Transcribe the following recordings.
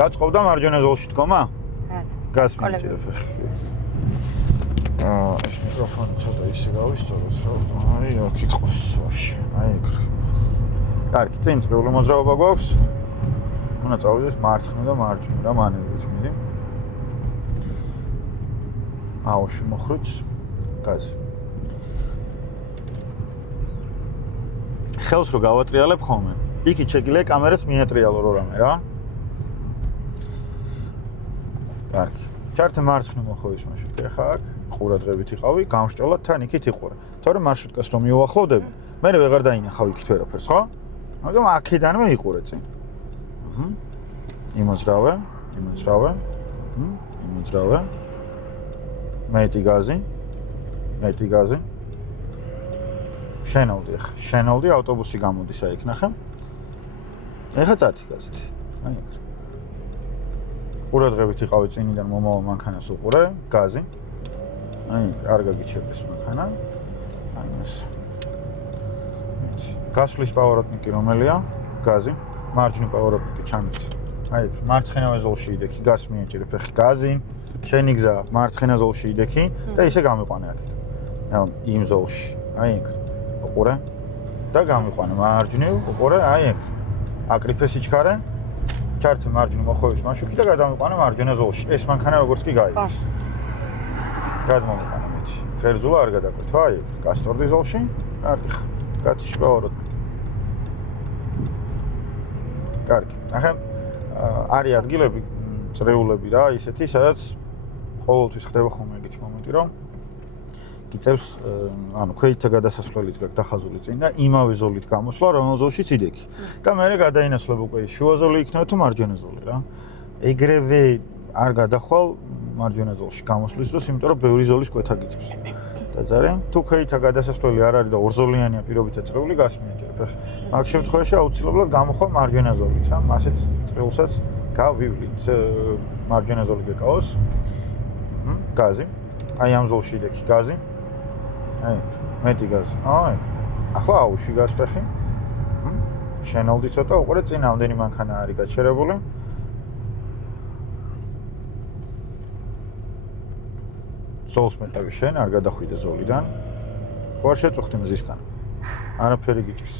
გაწყობდა მარჯვენა ზოლში დგომა? არა. გასმინჭირე ფეხი. ეს მიკროფონი ცოტა ისე გავისწოროთ, რომ აი აქ იყოს ვაფშე. აი ეგ. კარგი, წინ წრიული მოძრაობა გვაქვს. უნდა წავიდეს მარცხნივ და მარჯვნივ რა მანევრით მიდი. აუში მოხრუც გაზი. ხელს რო გავატრიალებ ხოლმე. იქით შეგიძლია კამერას მიატრიალო რო რამე რა. კარგი. ჩართე მარცხნივ მოხოვის მაშინ. ხა აქ ყურადღებით იყავი, გამსჭოლად თან იქით იყურე. თორემ მარშრუტკას რომ მიუახლოვდები, მე ვეღარ დაინახავ იქით ვერაფერს, ხო? მაგრამ აქედანვე იყურე წინ. იმოძრავე. მეტი გაზი. შენოვდი ავტობუსი გამოდის აი იქ ნახე. ეხა წათი გაზით. აი ეგ. ყურადღებით იყავი წინიდან მომავალ მანქანას უყურე, გაზი. აი არ გაგიჩერდეს მანქანა. აი ეს. გასვლის პავაროტნიკი რომელია? გაზი. მარჯვნივ პავაროტნიკი ჩამით. აი ეგ მარცხენა ზოლში იდექი, გას მიეჭირე ფეხი, გაზი. შენი გზა მარცხენა ზოლში იდექი და ისე გამიყვანე აქეთ. იმ ზოლში. აი ეგ. უყურე და გამიყვანე მარჯვნივ, უყურე, აი ეგ. აკრიფე სიჩქარე. ჩართე მარჯვნივ მოხოვის მაშუქი და გადამიყვანე მარჯვენა ზოლში. ეს მანქანა როგორც კი გაიგეს. გადმომიყვანე მეტი. ღერძულა არ გადაკვეთო, აი ეგ. გასწორდი ზოლში. კარგი. გათიში პავაროტნიკი. კარგი. ახლა არის ადგილები, წრეულები რა, ისეთი, სადაც ყოველთვის ხდება ხოლმე ეგეთი მომენტი, რომ გიწევს, ანუ ქვეითთა გადასასვლელიც გაქვს დახაზული წინ და იმავე ზოლით გამოსვლა, რომელ ზოლშიც იდექი. და მე გადაინაცვლებ უკვე ის შუა ზოლი იქნება თუ მარჯვენა ზოლი რა. ეგრევე არ გადახვალ მარჯვენა ზოლში გამოსვლის დროს, იმიტომ რომ ბევრი ზოლის კვეთა გიწევს. დაძარე, თუ ქვეითთა გადასასვლელი არ არის და ორზოლიანია პირობითად წრეული გასმინჯერებ. მაგ შემთხვევაში აუცილებლად გამოხვალ მარჯვენა ზოლით რა, ასეთ წრეულსაც გავივლით. მარჯვენა ზოლი გეკავოს. გაზი. აი ამ ზოლში იდექი გაზი. აი, მეტი გაზი. აი. ახლა აუში გას ფეხი. შენოვდი ცოტა, უყურე წინ ამდენი მანქანა არის გაჩერებული. ზოლს მეტავი შენ, არ გადახვიდე ზოლიდან. ხო არ შეწუხდი მზისგან. არაფერი გიჭირს.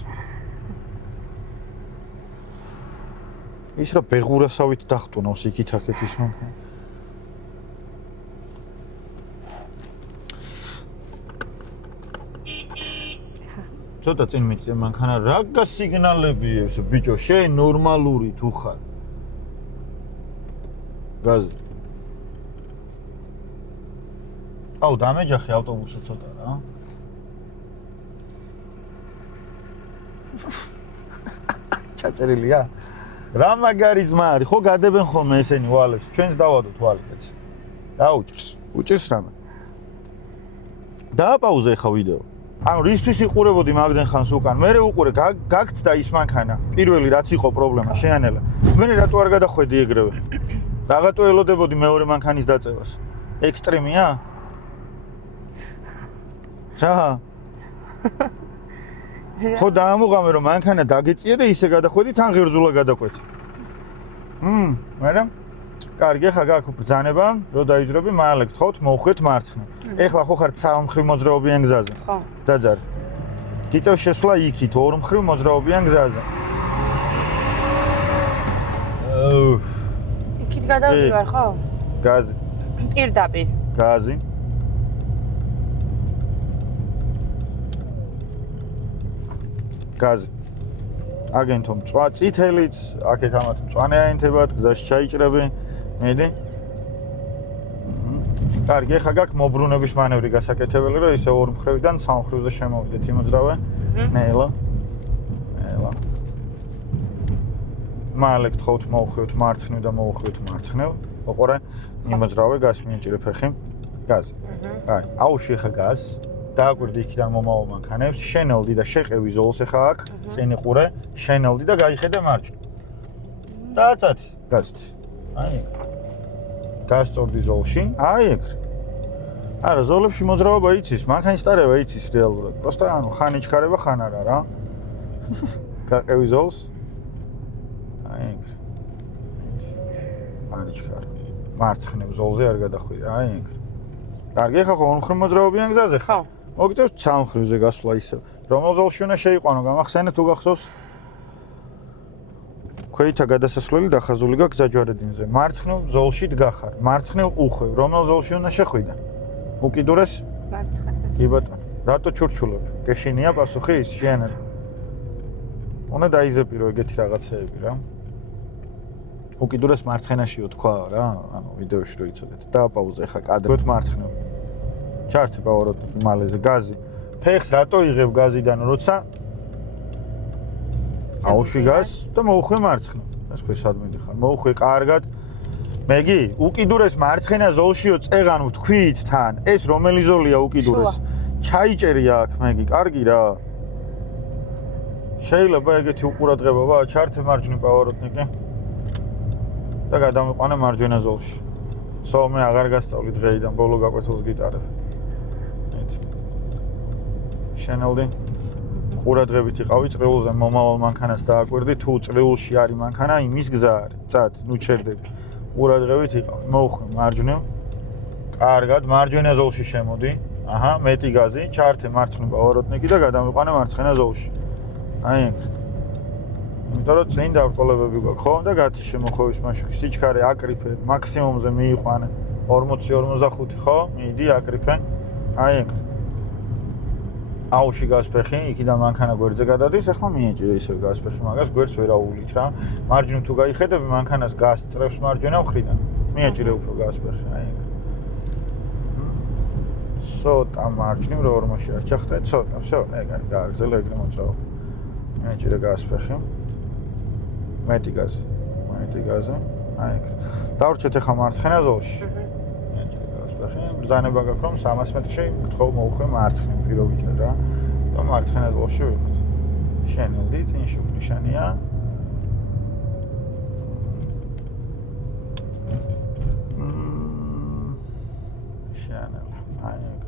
ის რა ბეღურასავით დახტუნავს იქით აქეთ ის მანქანა. ცოტა წინ მიწე მანქანა რა გასიგნალები ეს ბიჭო შენ ნორმალური თუ ხარ. გაზი. აუ დამეჯახე ავტობუსը ცოტა რა. ჩაწერილია? რა მაგარი ძმა არის, ხო გადებენ ხოლმე ესენი ვალებს, ჩვენს დავადოთ ვალებს. დაუჭირს, უჭირს რამე. დააპაუზე ხა ვიდეო. ანუ რისთვის იყურებოდი მაგდენ ხანს უკან, მერე უყურე, გაგცდა ის მანქანა. პირველი რაც იყო პრობლემა, შეანელა. მე რატო არ გადახვედი ეგრევე? რაღაცო ელოდებოდი მეორე მანქანის დაწევას. ექსტრემია? რა? ხო დაამუღამე რომ მანქანა დაგეწია და ისე გადახვედი თან ღერძულა გადაკვეცე. მერე? კარგი, ხა გაქვს ბრძანება, რო დაიძრები, მალე გთხოვთ, მოვხვეთ მარცხნივ. ეხლა ხო ხარ ცალმხრივ მოძრაობიან გზაზე? ხო. დაძარე. გიწევს შესვლა იქით, ორმხრივ მოძრაობიან გზაზე. იქით გადავდივარ, ხო? გაზი. პირდაპირ. გაზი. გაზი. აგენტო მწვა წითელიც, აქეთ ამათ მწვანე აინთებათ, გზაში ჩაიჭრები. მიდი. კარგი, ხა გაქვს მობრუნების მანევრი გასაკეთებელი, რომ ისე ორ მხრევიდან სამ მხრევზე შემოვიდეთ იმოძრავე. ნელა. მალე გთხოვთ მოვხვიოთ მარცხნივ და მოვხვიოთ მარცხნივ. ოყურე, იმოძრავე გასმინჭირე ფეხი. გაზი. აი, აუში ხა გაზ. დააკვირდი იქიდან მომავალ მანქანებს, შენელდი და შეყევი ზოლს ხა აქ, წინ იყურე, შენელდი და გაიხედე მარჯვნივ. დააწათი, გაზით. აი ეგ. გასწორდი ზოლში, აი ეგ. არა, ზოლებში მოძრაობა იცის, მანქანის ტარება იცის რეალურად. პროსტა ანუ ხან იჩქარება, ხან არა რა. გაყევი ზოლს. აი ეგ. არიჩქარ. მარცხნივ ზოლზე არ გადახვიდე, აი ეგ. კარგი, ხა ხო ოთხ მოძრაობიან გზაზე ხა? ხო. მოგიწევს სამხრივზე გასვლა ისე. რომელ ზოლში უნდა შეიყვანო, გამახსენეთ თუ გახსოვს? ქვეითა გადასასვლელი დახაზული გაქვს გზაჯვარედინზე. მარცხნივ ზოლში დგახარ. მარცხნივ უხვევ, რომელ ზოლში უნდა შეხვიდე? უკიდურეს? მარცხენა. კი ბატონო. რატო ჩურჩულებ? გეშინია პასუხი ის შენერ. უნდა დაიზეპირო ეგეთი რაღაცეები რა. უკიდურეს მარცხენაშიო თქვა რა, ანუ ვიდეოში რო იცოდეთ. დააპაუზე ხა კადრით მარცხნივ. ჩართე პავაროტი მალეზე გაზი. ფეხს რატო იღებ გაზიდან როცა აუშვი გაზ და მოუხვე მარცხნივ. ეს ხო სად მიდიხარ? მოუხვე კარგად. მეგი, უკიდურეს მარცხენა ზოლშიო წეღან ვთქვით თან. ეს რომელი ზოლია უკიდურეს? ჩაიჭერი აქ მეგი, კარგი რა. შეიძლება ეგეთი უყურადღებობა ჩართე მარჯვნივ პავაროტნიკი. და გადამიყვანე მარჯვენა ზოლში. სულ მე აღარ გასწავლი დღეიდან ბოლო გაკვეთილს გიტარებ. ნით. შენელდი ყურადღებით იყავი წრეულზე მომავალ მანქანას დააკვირდი თუ წრეულში არის მანქანა იმის გზა არის. წად, ნუ ჩერდები. ყურადღებით იყავი. მოუხვე მარჯვნივ. კარგად, მარჯვენა ზოლში შემოდი. აჰა, მეტი გაზი, ჩართე მარცხნივ პავაროტნიკი და გადამიყვანე მარცხენა ზოლში. აი ეგ. იმიტომ რომ წინ დაბრკოლებები გვაქვს ხო და გათი შემოხვევის მაშუქი სიჩქარე აკრიფე მაქსიმუმზე მიიყვანე 40-45 ხო მიდი აკრიფე აი ეგ აუში გასფეხი იქიდან მანქანა გვერდზე გადადის ახლა მიეჭირე ისევ გასფეხი მაგას გვერდს ვერ აუვლით რა მარჯვნივ თუ გაიხედები მანქანას გასწრებს მარჯვენა მხრიდან მიეჭირე უფრო გასფეხი აი ეგ ცოტა მარჯვნივ რო ორმოში არ ჩახტე ცოტა всё ეგ არის გააგრძელე ეგრე მოძრაობა მიეჭირე გასფეხი მეტი გაზი, აი ეგ. დავრჩეთ ახლა მარცხენა ზოლში. მეჭირე გასწრაფი, ბრძანება გაქვს რომ 300 მეტრში გთხოვ მოუხვე მარცხნივ პირობითად რა. და მარცხენა ზოლში ვიყოთ. შენელდი, წინ შუქნიშანია. შენელ, აი ეგ.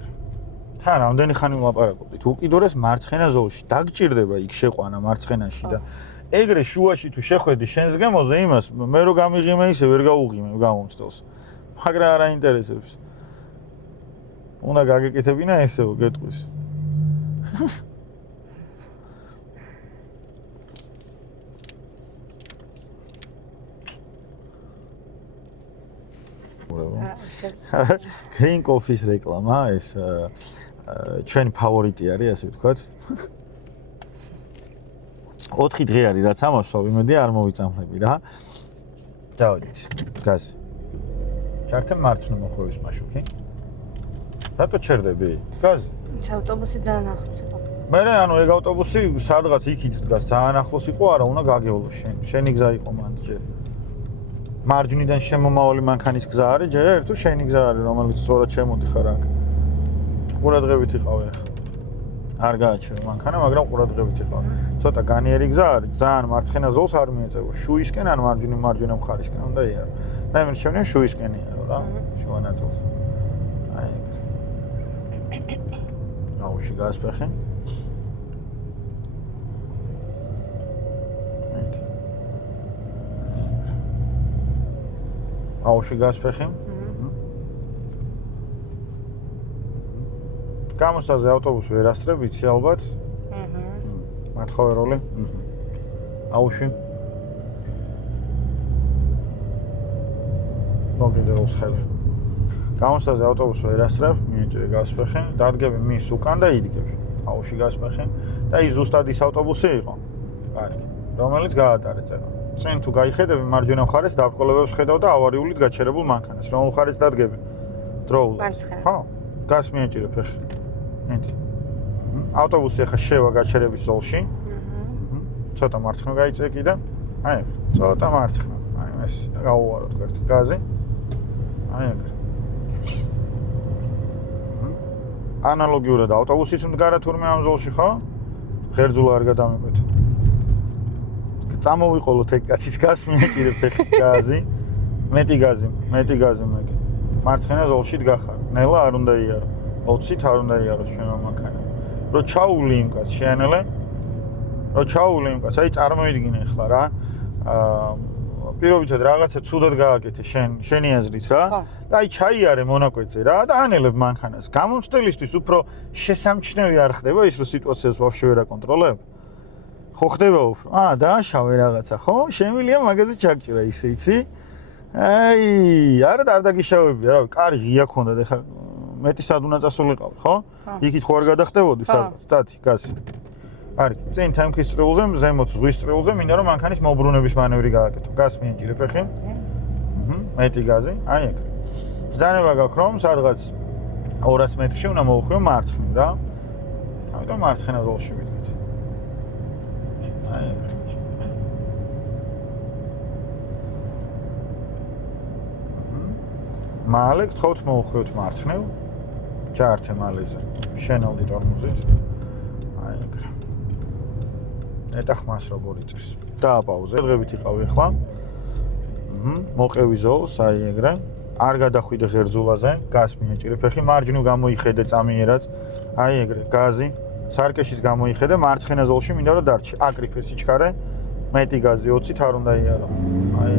თან რამდენი ხანი ვლაპარაკობდით? უკიდურეს მარცხენა ზოლში. დაგჭირდება იქ შეყვანა მარცხენაში და ეგრე შუაში თუ შეხვედი შენს გემოზე იმას მე რო გამიღიმე ისე ვერ გაუღიმე გამომცდელს მაგრამ არ აინტერესებს უნდა გაგეკეთებინა ესეო გეტყვის Green Coffee-ის რეკლამა ეს ჩვენი ფავორიტი არის ასე ვთქვათ 4 დღე არის რაც ამასვავ იმედი არ მოვიწამლები რა. დავიდეთ. გაზი. ჩართე მარცხნივ მოხვევის მაშუქი. რატო ჩერდები? გაზი. ეს ავტობუსი ძალიან ახლოსება. მე ანუ ეგ ავტობუსი სადღაც იქით დგას ძალიან ახლოს იყო არა უნდა გაგევლო შენ. შენი გზა იყო მანდ ჯერ. მარჯვნიდან შემომავალი მანქანის გზა არის ჯერ თუ შენი გზა არის რომელიც სწორად შემოდიხარ აქ. ყურადღებით იყავი ახლა. არ გააჩერე მანქანა, მაგრამ ყურადღებით იყავ. ცოტა განიერი გზა არის, ძალიან მარცხენა ზოლს არ მიეწევო. შუისკენ ან მარჯვენა მხარისკენ უნდა იარო. მე მერჩევნია შუისკენ იარო რა, შუა ნაწილს. აი ეგ. აუში გასფეხი. აუში გასფეხი. გამოსტაზე ავტობუსი ვერ ასწრებ, იცი ალბათ. მათხოვე როლი. აუში. მოგიდეროს ხელი. გამოსტაზე ავტობუსი ვერ ასწრებ, მიეჭირე გასფეხი, დადგები მის უკან და იდგები. აუში გასფეხი და ის ზუსტად ის ავტობუსი იყო. კარგი. რომელიც გაატარე წერა. წინ თუ გაიხედები მარჯვენა მხარეს დაბრკოლებებს ხედავ და ავარიულით გაჩერებულ მანქანას. რომელ მხარეს დადგები? დროულად. მარცხენა. ხო. გას მიეჭირე ფეხი. ნეთი. ავტობუსი ახლა შევა გაჩერების ზოლში. ცოტა მარცხნივ გაიწე კიდე. აი ეგ. ცოტა მარცხნივ. აი ეს გაუვაროთ გვერდით გაზი. აი ეგ. ანალოგიურად ავტობუსის მდგარა თურმე ამ ზოლში ხო? ღერძულა არ გადამიკვეთო. წამოვიყოლოთ ეგ კაცის გას მიეჭირე ფეხი გაზი. მეტი გაზი მეგი. მარცხენა ზოლში დგახარ. ნელა არ უნდა იარო. 20-ით არ უნდა იაროს ჩვენო მანქანა. რო ჩაუვლი იმ კაცს შენელე. აი წარმოიდგინე ახლა რა. პირობითად რაღაცა ცუდად გააკეთე შენი აზრით რა და აი ჩაიარე მონაკვეთზე რა და ანელებ მანქანას. გამომცდელისთვის უფრო შესამჩნევი არ ხდება ის რომ სიტუაციას ვაფშე ვერ აკონტროლებ? ხო ხდება უფრო. დააშავე რაღაცა, ხო? შემილია მაგაზე ჩაგჭირა ისე იცი? აი, არა და არ დაგიშავებია, რავი, კარი ღია ქონდა და ხა მეტი სად უნდა წასულიყავი, ხო? იქით ხო არ გადახდებოდი სადღაც, სტათი, გასი. არის, წინ თემქის წრეულზე, ზემოთ ზღვის წრეულზე, მინდა რომ მანქანის მოbrunების მანევრი გააკეთო. გას მიეჭირე ფეხი. მეტი გაზი, აი ეგ. ბრძანება გაქვს რომ სადღაც 200 მეტრში უნდა მოუხვიო მარცხნივ რა. ამიტომ მარცხენა ზოლში ვიდგით. აი ეგ. მალე გთხოვთ მოუხვიოთ მარცხნივ. ჩაართე მალეზე. შენელდი ტორმოზით. აი ეგ. ეტახმას როგორი წერს. დააპაუზე. დღებით იყავი ახლა. მოყევი ზოლს, აი ეგრე. არ გადახვიდე ღერძულაზე, გას მიეჭირე ფეხი, მარჯვნივ გამოიხედე წამიერად. აი ეგრე, გაზი. სარკეშიც გამოიხედე, მარცხენა ზოლში მინდა რომ დარჩი. აკრიფე სიჩქარე. მეტი გაზი 20-ით არ უნდა იარო. აი.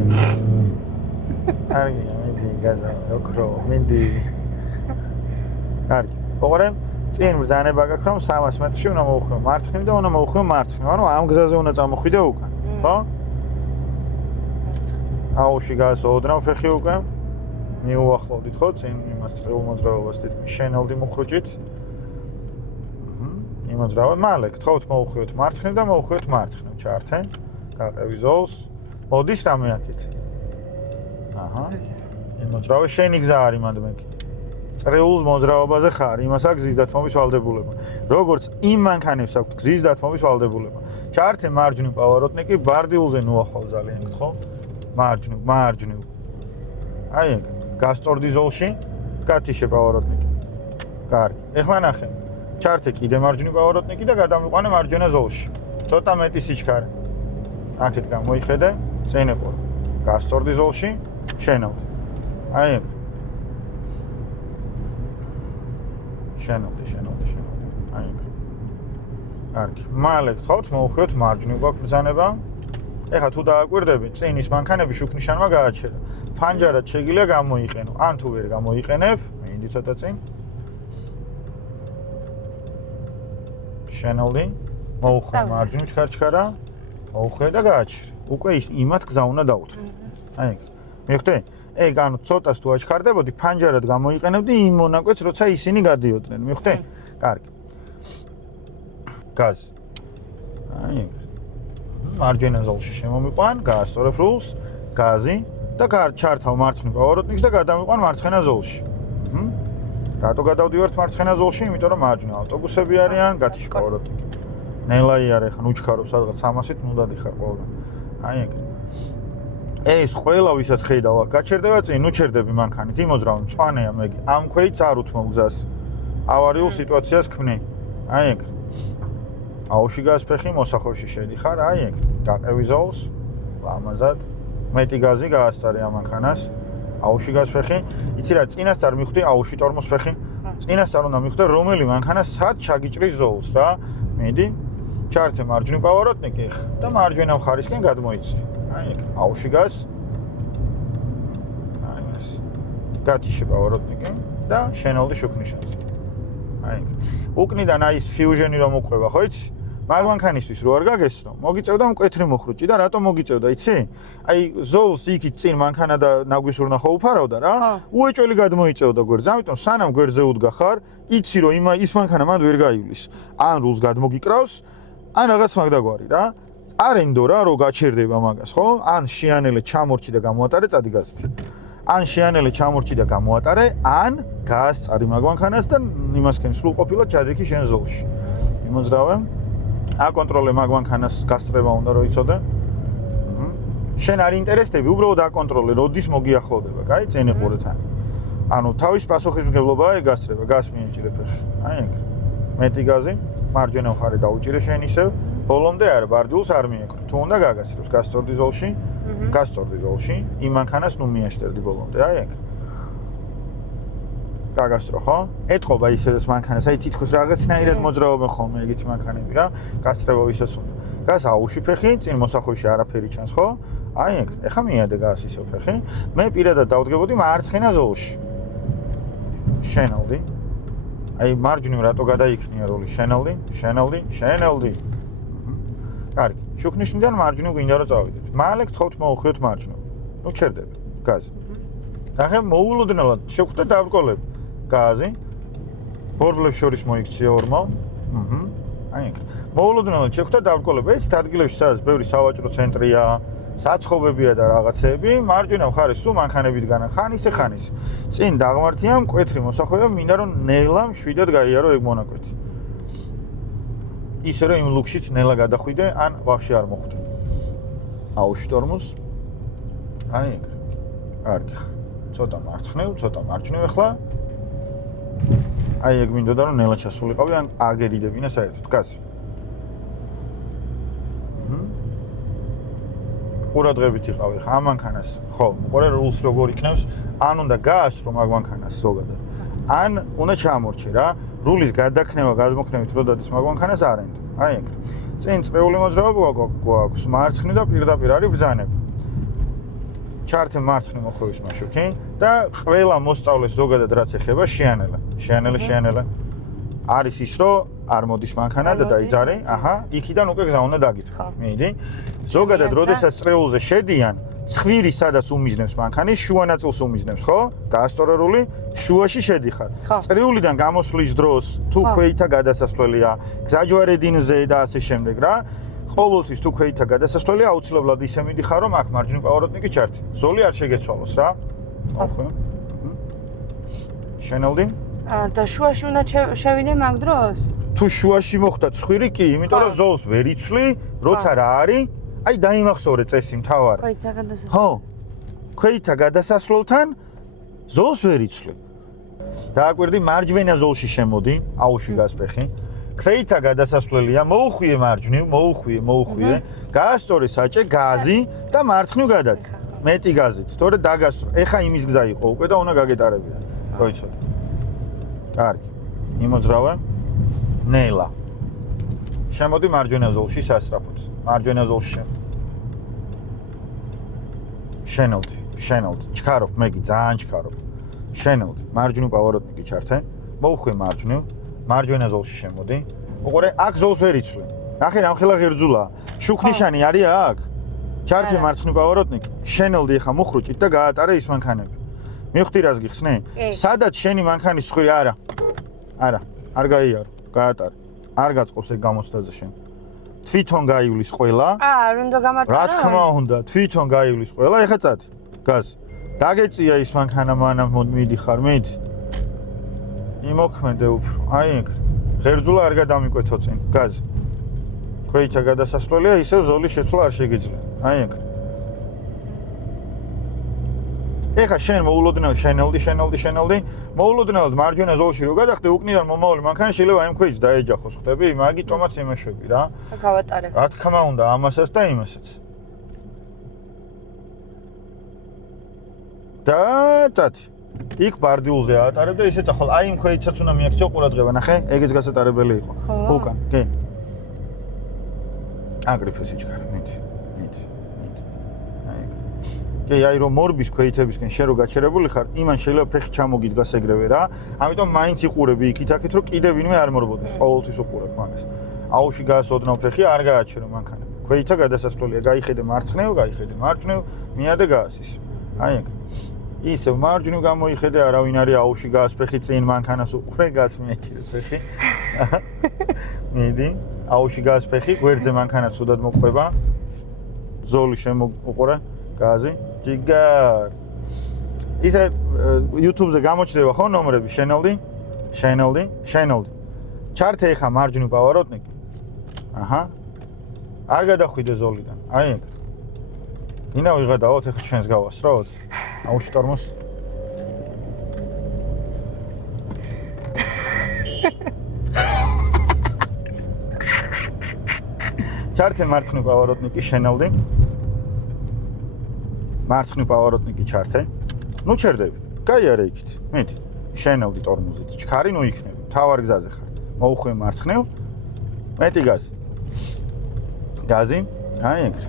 კარგია, მეტი გაზა, ოქრო, მინდი. კარგი. ოღონდ წინ ბრძანება გაქვს რომ 300 მეტრში უნდა მოუხვიო მარცხნივ და უნდა მოუხვიო მარცხნივ. ანუ ამ გზაზე უნდა წამოხვიდე უკან, ხო? აუში გასაოდნავ ფეხი უკან. მიუახლოვდით ხო წინ იმას წრეულ-მოძრაობას თითქმის შენელდი მუხრუჭით. იმოძრავე, მალე გთხოვთ მოუხვიოთ მარცხნივ და მოუხვიოთ მარცხნივ. ჩაართე. გაყევი ზოლს. მოდის რამე აქეთ. აჰა. იმოძრავე, შენი გზა არის მანდმეკი. წრეულს მოძრაობაზე ხარ, იმას აქვს გზის დათმობის ვალდებულება. როგორც იმ მანქანებს აქვს გზის დათმობის ვალდებულება. ჩაართე მარჯვნივ პავაროტნიკი, ბარდილზე ნუახვალ ძალიან გთხოვ. მარჯვნივ. აი ეგ, გასწორდი ზოლში, გათიშე პავაროტნიკი. კარგი. ეხლა ნახე. ჩაართე კიდე მარჯვნივ პავაროტნიკი და გადამიყვანე მარჯვენა ზოლში. ცოტა მეტი სიჩქარე. აქეთ გამოიხედე, წინ ეყო. გასწორდი ზოლში, შენავდი. აი ეგ. შენავდი. აი ეგ. კარგი. მალე გთხოვთ მოუხვიოთ მარჯვნივ გვაქვს ბრძანება. ეხლა თუ დააკვირდები, წინ ის მანქანები შუქნიშანმა გააჩერა. ფანჯარად შეგიძლია გამოიყენო. ან თუ ვერ გამოიყენებ, მინდი ცოტა წინ. შენავდი. მოუხვე მარჯვნივ ჩქარჩქარა. მოუხვე და გააჩერე. უკვე იმათ გზა უნდა დაუთმო. აი ეგ. მიხვდი? ეგ ანუ ცოტას თუ აჩქარდებოდი, ფანჯარად გამოიყენებდი იმ მონაკვეთს, როცა ისინი გადიოდნენ. მიხვდი? კარგი. გაზ. აი ეგ. მარჯვენა ზოლში შემომიყვან, გაასწორებ რულს, გაზი და ჩართავ მარცხნივ პავაროტნიკს და გადამიყვან მარცხენა ზოლში. რატო გადავდივართ მარცხენა ზოლში? იმიტომ რომ მარჯვნივ ავტობუსები არიან, გათიშე პავაროტნიკი. ნელაი არა, ხან უჩქარო სადღაც 300-ით უნდა დიხარ ყველგან. აი ეგ. ეს ყველა ვისაც ხედავ აქ გაჩერდება წინ, უჩერდები მანქანით, იმოძრავ, მწვანეა მეგი. ამ ქვეით არ უთმო გზას. ავარიულ სიტუაციას ქმნი. აი ეგ. აუში გაზ ფეხი მოსახოვში შედიხარ, აი ეგ. გაყევი ზოლს, ლამაზად. მეტი გაზი გაასწარე ამ მანქანას. აუში გაზ ფეხი. იცი რა, წინასწარ მიხვდი აუში ტორმოს ფეხი. წინასწარ უნდა მიხვდე რომელი მანქანა სად ჩაგიჭრის ზოლს რა. მინდი. ჩაართე მარჯვნივ პავაროტნიკი და მარჯვენა მხარისკენ გადმოიცი. აი ეგ. აუში გაზ. აი ეს. გათიშე პავაროტნიკი და შენავდი შუქნიშანს. აი ეგ. უკნიდან აი ეს ფიუჟენი რომ უყვება, ხო იცი? მაგ მანქანისთვის რო არ გაგესრო, მოგიწევდა მკვეთრი მოხრუჭი და რატომ მოგიწევდა, იცი? აი ზოლს იქით წინ მანქანა და ნაგვისურნა ხო უფარავდა რა? უეჭველი გადმოიწევდა გვერდზე, ამიტომ სანამ გვერდზე უდგა ხარ, იცი რომ ის მანქანა მანდ ვერ გაივლის. ან რულს გადმოგიკრავს, ან რაღაც მაგდაგვარი რა. არენდო რა რო გაჩერდება მაგას, ხო? ან შიანელე ჩამორჩი და გამოატარე წადი გაზით. ან შიანელე ჩამორჩი და გამოატარე, ან გაასწარი მაგ მანქანას და იმასკენ სრულყოფილად ჩადიქი შენ ზოლში. იმოძრავე. აკონტროლე მაგ მანქანას გასწრება უნდა რომ იცოდე. შენ არ ინტერესდები, უბრალოდ აკონტროლე, როდის მოგიახლოვდება, კაი, წინ ეყურე თან. ანუ თავის პასუხისმგებლობაა ეგ გასწრება, გას მიეჭირე ფეხი. აი ეგ. მეტი გაზი, მარჯვენა მხარე დაუჭირე შენ ისევ, ბოლომდე არა, ბარდილს არ მიეკრო. თუ უნდა გაგასწრებს, გასწორდი ზოლში, იმ მანქანას ნუ მიაშტერდი ბოლომდე, აი ეგ. გაგასწრო ხო? ეთყობა ისედაც მანქანას, აი თითქოს რაღაცნაირად მოძრაობენ ხოლმე ეგეთი მანქანები რა, გასწრება ვისაც უნდა. გას აუში ფეხი, წინ მოსახვეში არაფერი ჩანს ხო? აი ეგ, ეხა მიადე გას ისო ფეხი. მე პირადად დავდგებოდი მარცხენა ზოლში. შენელდი. აი მარჯვნივ რატო გადაიქნია როლი? შენელდი. კარგი. შუქნიშნიდან მარჯვნივ გინდა რომ წავიდეთ. მალე გთხოვთ მოუხიოთ მარჯვნივ. ნუ ჩერდები. გაზი. ახლა მოულოდნელად შეხვდა დაბრკოლები. გაზი. ბორბლებს შორის მოიქცია ორმო. აი ეგ. მოულოდნელად შეხვდა დაბრკოლები. ეს ადგილებში სადაც ბევრი სავაჭრო ცენტრია, საცხობებია და რაღაცეები, მარჯვენა მხარეს სულ მანქანებით განა. ხან ისე. წინ დაღმართია მკვეთრი მოსახვეა, მინდა რომ ნელა მშვიდად გაიარო ეგ მონაკვეთი. ისე რომ იმ ლუქშიც ნელა გადახვიდე, ან ვაფშე არ მოხვდე. აუში ტორმოს. აი ეგ. კარგი. ცოტა მარცხნივ, ცოტა მარჯვნივ ახლა. აი ეგ მინდოდა რომ ნელა ჩასულიყავი, ან არ გერიდებინა საერთოდ, გასი. ყურადღებით იყავი ხა ამ მანქანას. ხო, ყურე რულს როგორ იქნევს, ან უნდა გაასწრო მაგ მანქანას ზოგადად. ან უნდა ჩამორჩე რა, rulis გადაქნება, გადმოქნევით რო დადის მაგ მანქანას არ ენდ. აი ეგ. წინ წრეული მოძრაობა გვაქვს, მარცხნივ და პირდაპირ არის ბრძანება. ჩართე მარცხნივ მოხვევის მაშუქი და ყველა მოსწავლეს ზოგადად რაც ეხება შეანელა. არის ის რომ არ მოდის მანქანა და დაიძარე, აჰა, იქიდან უკვე გზა უნდა დაგითხრა. მიდი. ზოგადად როდესაც წრეულზე შედიან, ცხვირი სადაც უმიზნებს მანქანის, შუა ნაწილს უმიზნებს, ხო? გაასწორე რული, შუაში შედიხარ. წრიულიდან გამოსვლის დროს თუ ქვეითა გადასასვლელია, გზაჯვარედინზე და ასე შემდეგ რა. ყოველთვის თუ ქვეითა გადასასვლელია, აუცილებლად ისე მიდიხარ, რომ აქ მარჯვნივ პავაროტნიკი ჩართი. ზოლი არ შეგეცვალოს რა. ხო. შენელდი? და შუაში უნდა შევიდე მაგ დროს? თუ შუაში მოხდა ცხვირი კი, იმიტომ რომ ზოლს ვერ იცვლი, როცა რა არის, აი დაიმახსოვრე წესი მთავარი. ქვეითა გადასასვლელი. ხო. ქვეითა გადასასვლელთან ზოლს ვერ იცვლი. დააკვირდი მარჯვენა ზოლში შემოდი, აუში გასფეხი. ქვეითა გადასასვლელია, მოუხვიე მარჯვნივ, მოუხვიე. გაასწორე საჭე, გაზი და მარცხნივ გადადი. მეტი გაზით, თორე დაგასწრო. ეხა იმის გზა იყო უკვე და უნდა გაგეტარებია. მოიცოდე. კარგი. იმოძრავე. ნელა. შემოდი მარჯვენა ზოლში სასწრაფოდ. მარჯვენა ზოლში. შენელდი. ჩქარობ, მეგი ძალიან ჩქარობ. შენელდი. მარჯვნივ პავაროტნიკი ჩართე. მოუხვე მარჯვნივ. მარჯვენა ზოლში შემოდი. უყურე, აქ ზოლს ვერ იცვლი. ნახე რამხელა ღერძულა. შუქნიშანი არის აქ. ჩართე მარცხნივ პავაროტნიკი. შენელდი ახლა მუხრუჭით და გაატარე ის მანქანები. მივხვდი რას გიხსნე? სადაც შენი მანქანის ცხვირი არა, არ გაიარო, გაატარე. არ გაწყობს ეგ გამოცდაზე შენ. თვითონ გაივლის ყველა. არ უნდა გამატარო? რა თქმა უნდა, თვითონ გაივლის ყველა, ეხა წადი. გაზ. დაგეწია ის მანქანა მანამ მიდიხარ, მიდი. იმოქმედე უფრო. აი ეგ. ღერძულა არ გადამიკვეთო წინ. გაზ. ქვეითა გადასასვლელია, ისევ ზოლის შეცვლა არ შეგიძლია. აი ეგ. ეხა შენ მოულოდნელად შენელდი. მოულოდნელად მარჯვენა ზოლში რო გადახდე, უკნიდან მომავალი მანქანა შეიძლება იმ ქვეით დაეჯახოს, ხდები? მაგიტომაც იმაშვები რა. გავატარე. რა თქმა უნდა, ამასაც და იმასაც. და წათი. იქ ბარდილზე აატარებ და ისეც ახლა აი იმ ქვეითაც უნდა მიაქციო ყურადღება, ნახე, ეგეც გასატარებელი იყო. უკან, კი. აგრიფე სიჩქარე, მიდი. კი, აი რომ მორბის ქვეითებისკენ შენ რო გაჩერებული ხარ, იმან შეიძლება ფეხი ჩამოგიდგას ეგრევე რა. ამიტომ მაინც იყურები იქით-აქეთ, რომ კიდე ვინმე არ მორბოდეს. ყოველთვის უყურებ მაგას. აუში გაასოდნავ ფეხი, არ გააჩერო მანქანა. ქვეითა გადასასვლელია, გაიხედე მარცხნივ, მარჯვნივ, მიადე გაასის. აი ეგ. ისე მარჯვნივ გამოიხედე, არავინ არის აუში გაასფეხი წინ მანქანას უყურე, გასმიეთირე ფეხი. მიდი, აუში გაასფეხი, გვერდზე მანქანა ცუდად მოყვება. ზოლი შემოუყურე, გაზი. ჯიგარ. ისე YouTube-ზე გამოჩდება ხო ნომრები შენელდი. ჩართე ახლა მარჯვნივ პავაროტნიკი. აჰა. არ გადახვიდე ზოლიდან. აი ეგ. ინა ვიღადაოთ ახლა ჩვენს გავასწროთ. აუში ტორმოს. ჩართე მარცხნივ პავაროტნიკი შენელდი. მარცხნივ პავაროტნიკი ჩართე. ნუ ჩერდები. გაიარე იქით. მიდი. შენევდი ტორმოზით. ჩქარი ნუ იქნები. თავარ გზაზე ხარ. მოუხვიე მარცხნივ. მეტი გაზი. გაზი? აი ეგრე.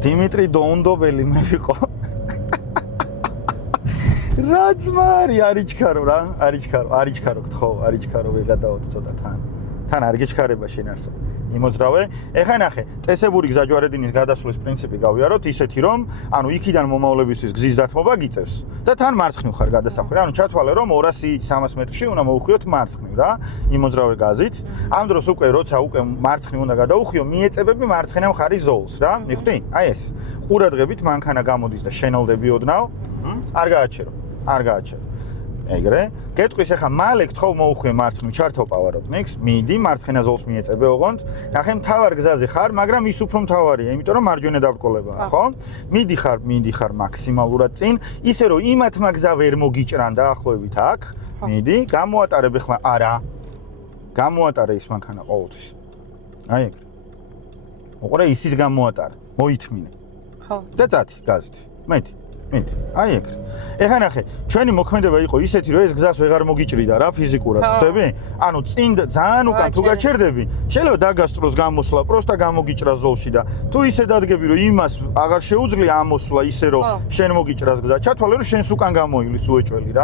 დიმიტრი დოუნდობელი მე ვიყო. რა ძმარი არიჩქარო რა, არიჩქარო გთხოვ, არიჩქარო ვიღადაოთ ცოტა თან არ გეჩქარება შენ არსო. იმოძრავე. ეხლა ნახე, წესებური გზაჯვარედინის გადასვლის პრინციპი გავიაროთ ისეთი რომ, ანუ იქიდან მომავლებისთვის გზის დათმობა გიწევს და თან მარცხნივ ხარ გადასახვე. ანუ ჩათვალე რომ 200-300 მეტრში უნდა მოვუხვიოთ მარცხნივ რა, იმოძრავე გაზით. ამ დროს უკვე როცა უკვე მარცხნივ უნდა გადაუხვიო, მიეწებები მარცხენა მხარის ზოლს რა. მიხვდი? აი ეს. ყურადღებით მანქანა გამოდის და შენელდები ოდნავ. არ გააჩერო. ეგრე. გეტყვის ახლა მალე გთხოვ მოუხვიე მარცხნივ ჩართავ პავაროტნიკს, მიდი მარცხენა ზოლს მიეწებე ოღონდ. ნახე მთავარ გზაზე ხარ, მაგრამ ის უფრო მთავარია, იმიტომ რომ მარჯვენა დაბრკოლებაა, ხო? მიდი ხარ მაქსიმალურად წინ, ისე რომ იმათმა გზა ვერ მოგიჭრან დაახლოებით აქ. მიდი, გამოატარებ ახლა არა. გამოატარე ის მანქანა ყოველთვის. აი ეგრე. უყურე ისის გამოატარა, მოითმინე. ხო. და წათი გაზით. მეტი. აი ეგრე. ეხლა ნახე, ჩვენი მოქმედება იყო ისეთი, რომ ეს გზას ვეღარ მოგიჭრიდა რა ფიზიკურად, ხვდები? ანუ წინ ძალიან უკან თუ გაჩერდები, შეიძლება დაგასწროს გამოსვლა, პროსტა გამოგიჭრა ზოლში და თუ ისე დადგები, რომ იმას აღარ შეუძლია ამოსვლა ისე, რომ შენ მოგიჭრას გზა, ჩათვალე, რომ შენს უკან გამოივლის უეჭველი რა.